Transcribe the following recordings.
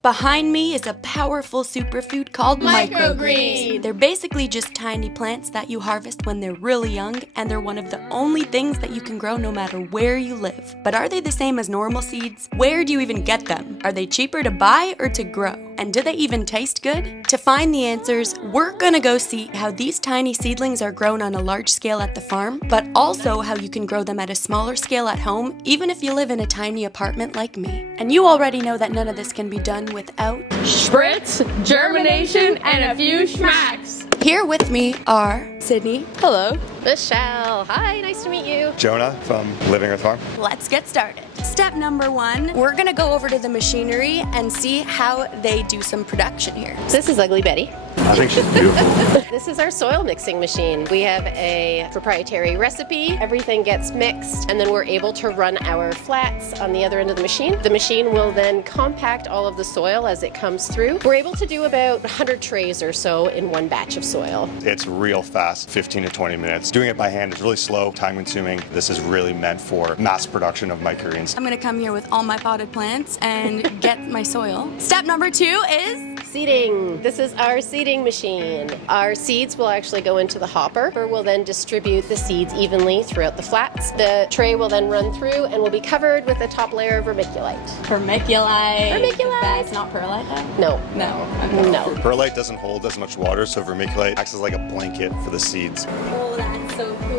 Behind me is a powerful superfood called Microgreens. They're basically just tiny plants that you harvest when they're really young, and they're one of the only things that you can grow no matter where you live. But are they the same as normal seeds? Where do you even get them? Are they cheaper to buy or to grow? And do they even taste good? To find the answers, we're gonna go see how these tiny seedlings are grown on a large scale at the farm, but also how you can grow them at a smaller scale at home, even if you live in a tiny apartment like me. And you already know that none of this can be done without Spritz, germination, and a few schmacks. Here with me are Sydney. Hello. Michelle, hi, nice to meet you. Jonah from Living Earth Farm. Let's get started. Step number one, we're gonna go over to the machinery and see how they do some production here. This is Ugly Betty. I think she's beautiful. This is our soil mixing machine. We have a proprietary recipe. Everything gets mixed, and then we're able to run our flats on the other end of the machine. The machine will then compact all of the soil as it comes through. We're able to do about 100 trays or so in one batch of soil. It's real fast, 15 to 20 minutes. Doing it by hand is really slow, time consuming. This is really meant for mass production of microgreens. I'm gonna come here with all my potted plants and get my soil. Step number two is Seeding. This is our seeding machine. Our seeds will actually go into the hopper. We'll then distribute the seeds evenly throughout the flats. The tray will then run through and will be covered with a top layer of vermiculite. vermiculite. Vermiculite. That's not perlite though? No. No. No. Perlite doesn't hold as much water, so vermiculite acts as like a blanket for the seeds. Oh, that's so cool.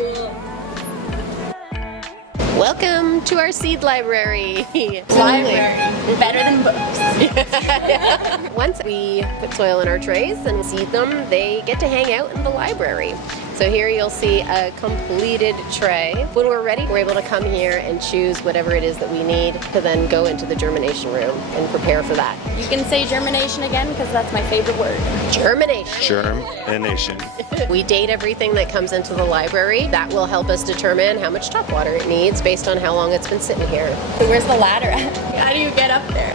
Welcome to our seed library. Library. Better than books. Once we put soil in our trays and seed them, they get to hang out in the library. So here you'll see a completed tray. When we're ready, we're able to come here and choose whatever it is that we need to then go into the germination room and prepare for that. You can say germination again because that's my favorite word. Germination. Germination. We date everything that comes into the library. That will help us determine how much top water it needs based on how long it's been sitting here. Where's the ladder at? How do you get up there?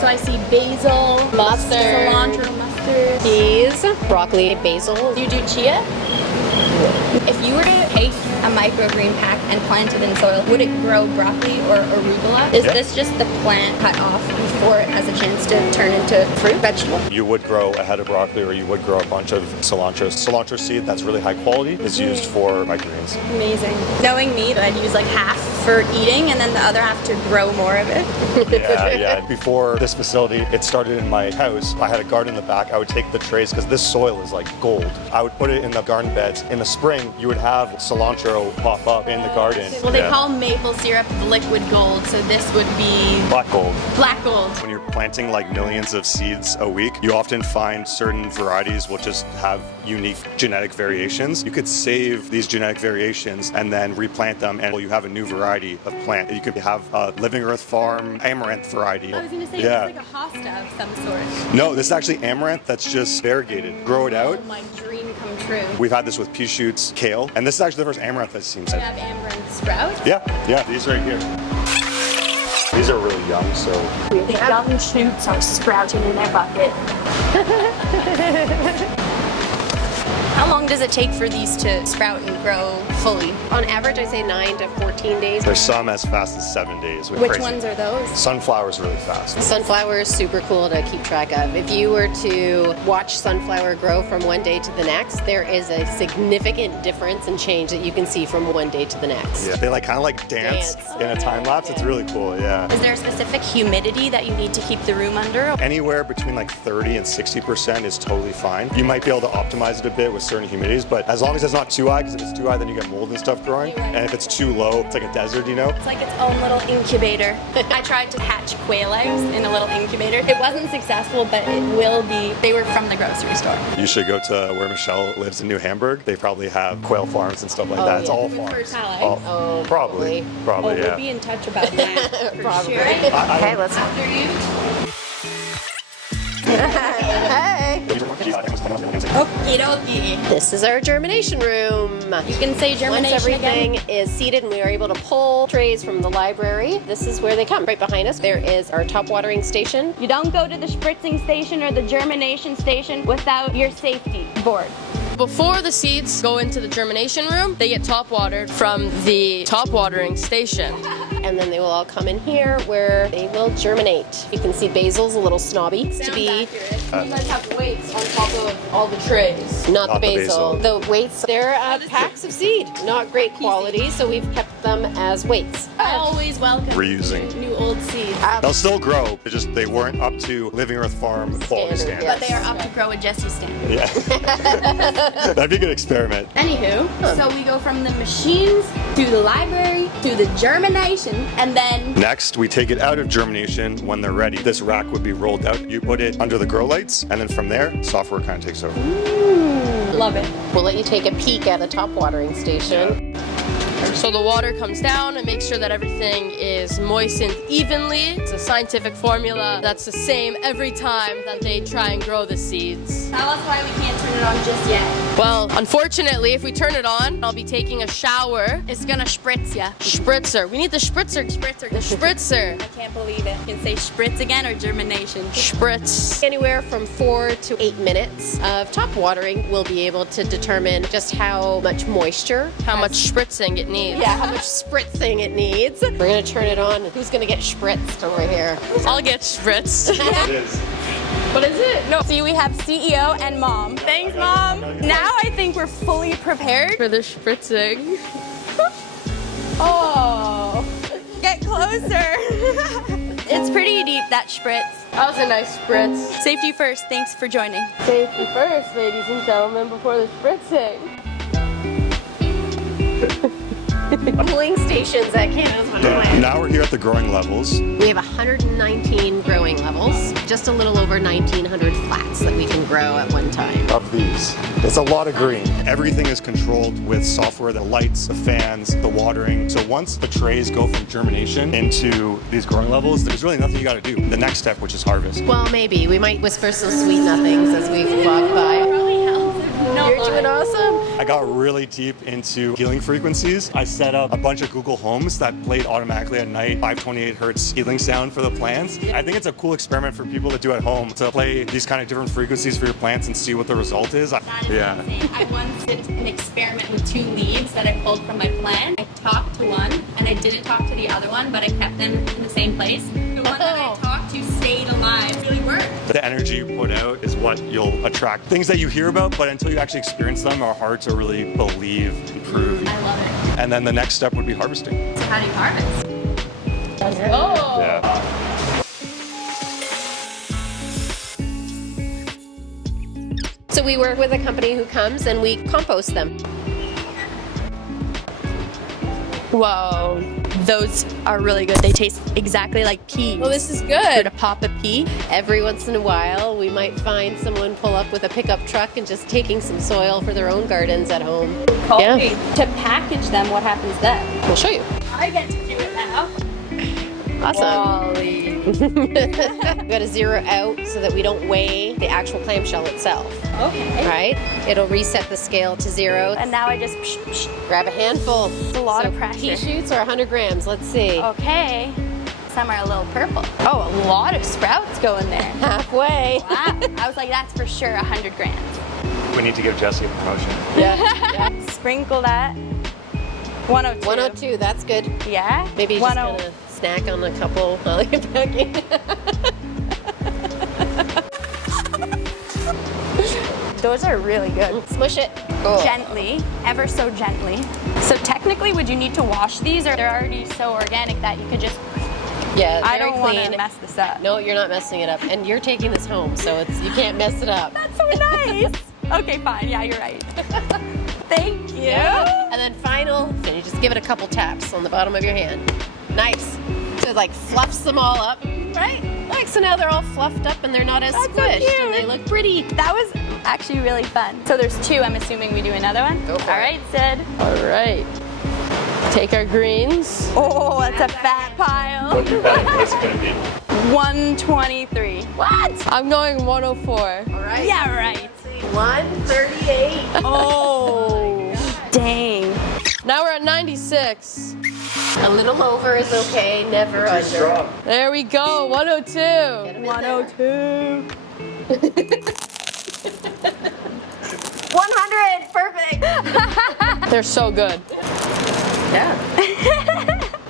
So I see basil, Mustard. cilantro, mustard. Peas, broccoli, basil. Do you do chia? If you were to take a microgreen pack and plant it in soil, would it grow broccoli or arugula? Is this just the plant cut off before it has a chance to turn into fruit, vegetable? You would grow a head of broccoli, or you would grow a bunch of cilantro. Cilantro seed that's really high quality is used for microgreens. Amazing. Knowing me, I'd use like half for eating and then the other half to grow more of it. Yeah. Before this facility, it started in my house. I had a garden in the back. I would take the trays, because this soil is like gold. I would put it in the garden beds. In the spring, you would have cilantro pop up in the garden. Well, they call maple syrup liquid gold, so this would be black gold. black gold. When you're planting like millions of seeds a week, you often find certain varieties will just have unique genetic variations. You could save these genetic variations and then replant them, and you have a new variety of plant. You could have a Living Earth Farm amaranth variety. I was going to say, it's like a hosta of some sort. No, this is actually amaranth that's just variegated. Grow it out. Oh, my dream come true. We've had this with pea shoots, kale, and this is actually the first amaranth I've seen. You have amaranth sprouts? Yeah, these right here. These are really young, so. The young shoots are sprouting in their bucket. How long does it take for these to sprout and grow fully? On average, I say 9 to 14 days. There's some as fast as 7 days. Which ones are those? Sunflower's really fast. Sunflower is super cool to keep track of. If you were to watch sunflower grow from one day to the next, there is a significant difference and change that you can see from one day to the next. Yeah, they kind of dance in a time lapse. It's really cool, yeah. Is there a specific humidity that you need to keep the room under? Anywhere between 30 and 60% is totally fine. You might be able to optimize it a bit with certain humidities, but as long as it's not too high, because if it's too high, then you get mold and stuff growing. And if it's too low, it's like a desert, It's like its own little incubator. I tried to hatch quail eggs in a little incubator. It wasn't successful, but it will be. They were from the grocery store. You should go to where Michelle lives in New Hamburg. They probably have quail farms and stuff like that. It's all farms. Oh, Probably, We'll yeah. be in touch about that. Probably. Sure. Okay, let's. After you. Hey! Okie dokie. This is our germination room. You can say Once germination everything again. is seeded and we are able to pull trays from the library, this is where they come. Right behind us, there is our top watering station. You don't go to the spritzing station or the germination station without your safety board. Before the seeds go into the germination room, they get top watered from the top watering station. and then they will all come in here where they will germinate. You can see basil's a little snobby. It's to be You guys have weights on top of all the trays. not the Not the basil. basil. The weights, they're packs of seed. Not great quality, so we've kept them as weights. I always welcome Reusing. new old seeds. They'll still grow, it's just they weren't up to Living Earth Farm quality Standard, standards. yes. But they are up to grow a Jessie standard. Yeah. That'd be a good experiment. Anywho, so we go from the machines to the library to the germination, and then Next, we take it out of germination when they're ready. This rack would be rolled out. You put it under the grow lights, and then from there, software kind of takes over. love it. We'll let you take a peek at a top watering station. So the water comes down and makes sure that everything is moistened evenly. It's a scientific formula that's the same every time that they try and grow the seeds. Tell us why we can't turn it on just yet. Well, unfortunately, if we turn it on, I'll be taking a shower. It's gonna spritz ya. Spritzer. We need the spritzer. Spritzer. The spritzer. I can't believe it. You can say spritz again or germination. Spritz. Anywhere from 4 to 8 minutes of top watering will be able to determine just how much moisture, How much spritzing it needs. yeah, how much spritzing it needs. We're gonna turn it on. Who's gonna get spritzed over here? I'll get spritzed. It is. What is it? No. See, we have CEO and Mom. Thanks, Mom. Now I think we're fully prepared. For the spritzing. Oh, get closer. It's pretty deep, that spritz. That was a nice spritz. Safety first, thanks for joining. Safety first, ladies and gentlemen, before the spritzing. Cooling stations at Canada's Wonderland. Now we're here at the growing levels. We have 119 growing levels, just a little over 1,900 flats that we can grow at one time. Of these. It's a lot of green. Everything is controlled with software, the lights, the fans, the watering. So once the trays go from germination into these growing levels, there's really nothing you gotta do. The next step, which is harvest. Well, maybe. We might whisper some sweet nothings as we walk by. Probably helps. No You're doing awesome. I got really deep into healing frequencies. I set up a bunch of Google Homes that played automatically at night, 528 hertz healing sound for the plants. I think it's a cool experiment for people to do at home, to play these kind of different frequencies for your plants and see what the result is. Yeah. I once did an experiment with 2 leaves that I pulled from my plant. I talked to one and I didn't talk to the other one, but I kept them in the same place. The one that I talked to stayed alive. It really worked. The energy you put out is what you'll attract. Things that you hear about, but until you actually experience them, are hard to really believe and prove. I love it. And then the next step would be harvesting. So how do you harvest? Oh. Yeah. So we work with a company who comes and we compost them. Whoa, those are really good. They taste exactly like peas. Well, this is Good good. to pop a pea. Every once in a while, we might find someone pull up with a pickup truck and just taking some soil for their own gardens at home. Yeah, To package them, what happens then? we'll show you. I get to do it now. Awesome. We gotta zero out so that we don't weigh the actual clamshell itself, Okay. right? It'll reset the scale to 0. And now I just Grab a handful. It's a lot of pressure. Pea shoots are 100 grams. Let's see. Okay. Some are a little purple. Oh, a lot of sprouts go in there. Halfway. Wow. I was like, that's for sure 100 grams. We need to give Jessie a promotion. Yeah. Sprinkle that. 102. 102, that's good. Yeah? Maybe just 10 gonna snack on a couple while you're packing. Those are really good. Smush it. Oh. Gently, ever so gently. So technically, would you need to wash these, or they're already so organic that you could just? Yeah, I very don't want clean. to mess this up. No, you're not messing it up. And you're taking this home, so you can't mess it up. That's so nice. Okay, fine. Yeah, you're right. Thank you. And then final, so you just give it a couple taps on the bottom of your hand. Nice. So it like fluffs them all up, right? Like, so now they're all fluffed up and they're not as That's so squished cute. and they look pretty. That was actually really fun. So there's 2. I'm assuming we do another one. Go for All it. right, Sid. All right. Take our greens. Oh, that's a fat pile. What do you bet it's gonna be? 123. What? I'm going 104. All right. Yeah, right. 138. Oh, dang. Now we're at 96. A little over is okay, never under. There we go. 102. 102. 100. Perfect. They're so good. Yeah.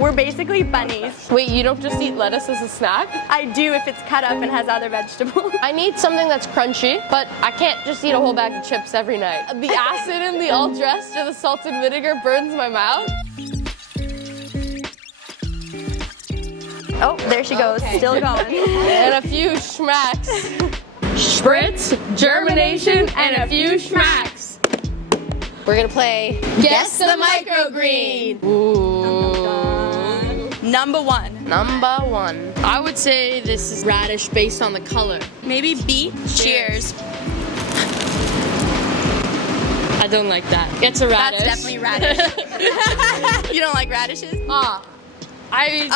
We're basically bunnies. Wait, you don't just eat lettuce as a snack? I do if it's cut up and has other vegetables. I need something that's crunchy, but I can't just eat a whole bag of chips every night. The acid in the all dressed or the salt and vinegar burns my mouth. Oh, there she goes, still going. And a few schmacks. Spritz, germination, and a few schmacks. We're gonna play Guess the microgreen. Ooh. Number one. Number one. I would say this is radish based on the color. Maybe beet. Cheers. I don't like that. It's a radish. That's definitely radish. You don't like radishes? I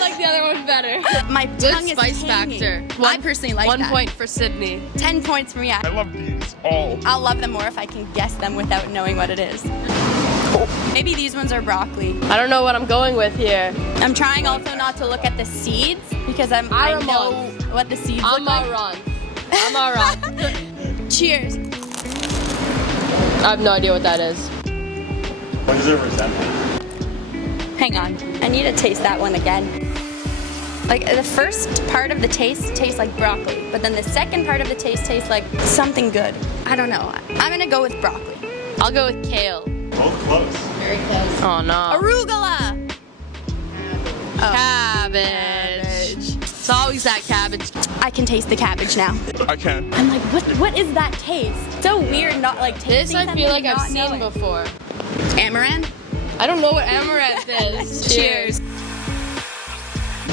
like the other one better. My Good tongue spice is hanging. factor. I personally like 1 that. point for Sydney. 10 points for me. I love beans. All. I'll love them more if I can guess them without knowing what it is. Maybe these ones are broccoli. I don't know what I'm going with here. I'm trying also not to look at the seeds because I know what the seeds look like. I'm alright. Cheers. I have no idea what that is. What does it resemble? Hang on. I need to taste that one again. Like the first part of the taste tastes like broccoli, but then the second part of the taste tastes like something good. I don't know. I'm gonna go with broccoli. I'll go with kale. Both close. very close. Oh no. Arugula. Cabbage. It's always that cabbage. I can taste the cabbage now. I can. I'm like, what is that taste? So weird not like tasting This I feel something like and I've not seen knowing. before. Amaranth? I don't know what amaranth is. Cheers.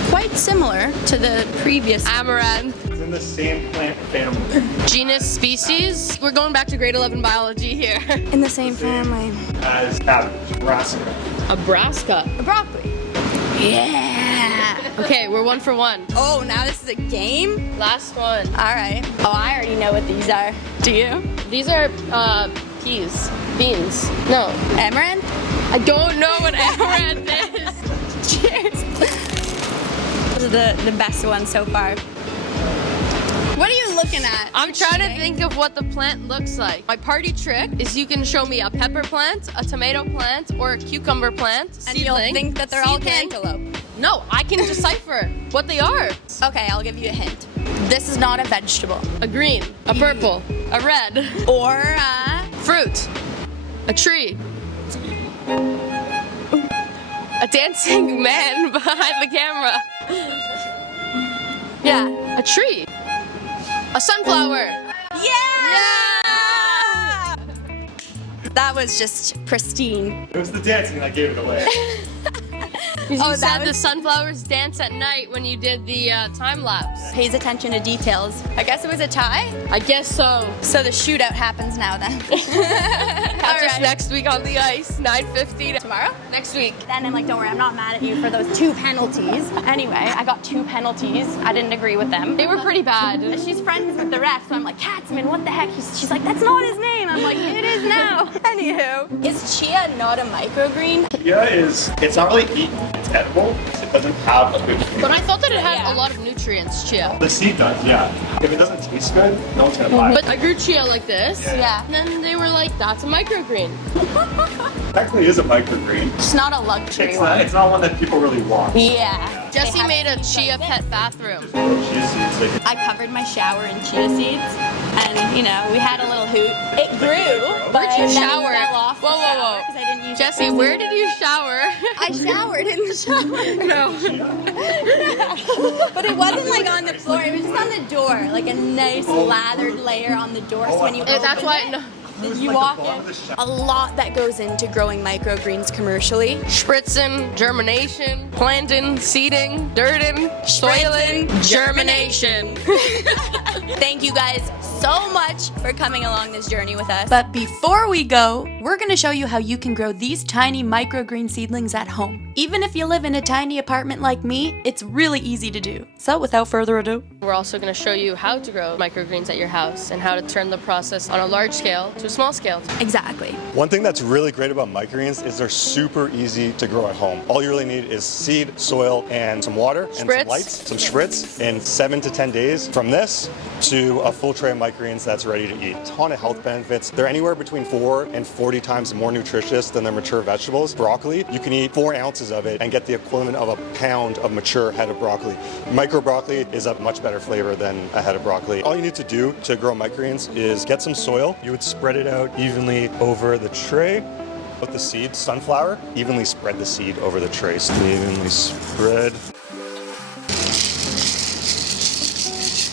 Quite similar to the previous. Amaranth. It's in the same plant family Genus, species. We're going back to grade 11 biology here. In the same family. as cabbage, brassica. A brassica. Broccoli. Yeah. Okay, we're 1 for 1. Oh, now this is a game? Last one. All right. Oh, I already know what these are. Do you? These are peas. Beans. No. Amaranth? I don't know what amaranth is. Cheers. This is the best one so far. What are you looking at? I'm trying to think of what the plant looks like. My party trick is you can show me a pepper plant, a tomato plant, or a cucumber plant. And you'll seedling, think that they're all seedling. cantaloupe. No, I can decipher what they are. Okay, I'll give you a hint. This is not a vegetable. A green, a purple, a red, Or fruit, a tree, a dancing man behind the camera. Yeah, a tree, a sunflower. Yeah! That was just pristine. It was the dancing that gave it away. You Oh, said that the was- sunflowers dance at night when you did the time lapse. Pays attention to details. I guess it was a tie. I guess so. So the shootout happens now then. Catch us right. next week on the ice, 9:50 Tomorrow? next week. Then I'm like, don't worry, I'm not mad at you for those 2 penalties. Anyway, I got 2 penalties. I didn't agree with them. They were pretty bad. She's friends with the ref, so I'm like, Katzman, what the heck? She's like, that's not his name. I'm like, it is now. Anywho. Is chia not a microgreen? Chia it's not really eaten, it's edible. It doesn't have a good flavor. But I thought that it had Yeah. a lot of nutrients, chia. The seed does, yeah. If it doesn't taste good, no one's gonna buy it. But I grew chia like this. Yeah. And then they were like, that's a microgreen. It actually is a microgreen. It's not a luxury It's one. not one that people really want. Yeah. Jesse They have made a things chia like this. pet bathroom. Chia seeds, like, I covered my shower in chia seeds, and you know, we had a little hoot. It grew, but Where'd you then shower? it fell off the Whoa, whoa, shower whoa. 'cause I didn't use Jesse, it. where did you shower? I showered in the shower. No. But it wasn't like on the floor, it was just on the door, like a nice lathered layer on the door. So when you open That's why. it, No. you like walk the bottom in. of the shower. A lot that goes into growing microgreens commercially. Spritzing, germination, planting, seeding, dirting, soiling, germination. Thank you guys so much for coming along this journey with us. But before we go, we're going to show you how you can grow these tiny microgreen seedlings at home. Even if you live in a tiny apartment like me, it's really easy to do. So without further ado, We're also going to show you how to grow microgreens at your house and how to turn the process on a large scale to a small scale. exactly. One thing that's really great about microgreens is they're super easy to grow at home. All you really need is seed, soil, and some water and Spritz. some lights, some spritz. In 7 to 10 days from this to a full tray of microgreens microgreens that's ready to eat. A ton of health benefits. They're anywhere between 4 and 40 times more nutritious than their mature vegetables. Broccoli, you can eat 4 ounces of it and get the equivalent of a pound of mature head of broccoli. Micro broccoli is a much better flavor than a head of broccoli. All you need to do to grow microgreens is get some soil. You would spread it out evenly over the tray. With the seed, sunflower, evenly spread the seed over the tray. So evenly spread.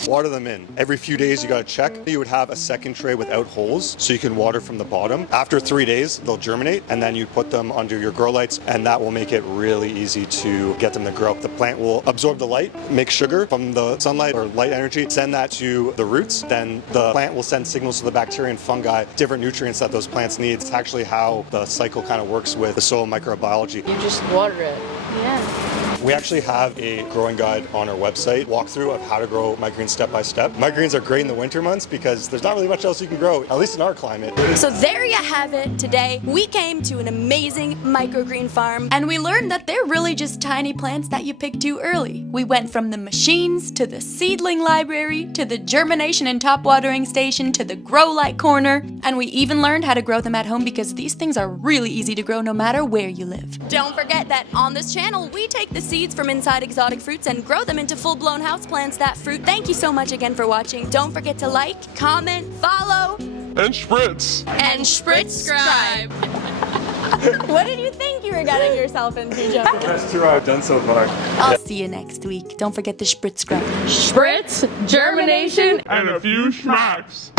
Water them in. Every few days you gotta check. You would have a second tray without holes so you can water from the bottom. After 3 days, they'll germinate and then you put them under your grow lights and that will make it really easy to get them to grow. The plant will absorb the light, make sugar from the sunlight or light energy, send that to the roots. Then the plant will send signals to the bacteria and fungi, different nutrients that those plants need. It's actually how the cycle kind of works with the soil microbiology. You just water it. Yeah. We actually have a growing guide on our website, walkthrough of how to grow microgreens step by step. Microgreens are great in the winter months because there's not really much else you can grow, at least in our climate. So there you have it. Today, we came to an amazing microgreen farm and we learned that they're really just tiny plants that you pick too early. We went from the machines to the seedling library to the germination and top watering station to the grow light corner, and we even learned how to grow them at home because these things are really easy to grow no matter where you live. Don't forget that on this channel, we take the seeds from inside exotic fruits and grow them into full-blown houseplants that fruit. Thank you so much again for watching. Don't forget to like, comment, follow, and spritz. and subscribe. What did you think you were getting yourself into, Joe? Best tour I've done so far. I'll see you next week. Don't forget to subscribe. Spritz, germination, And a few schmacks.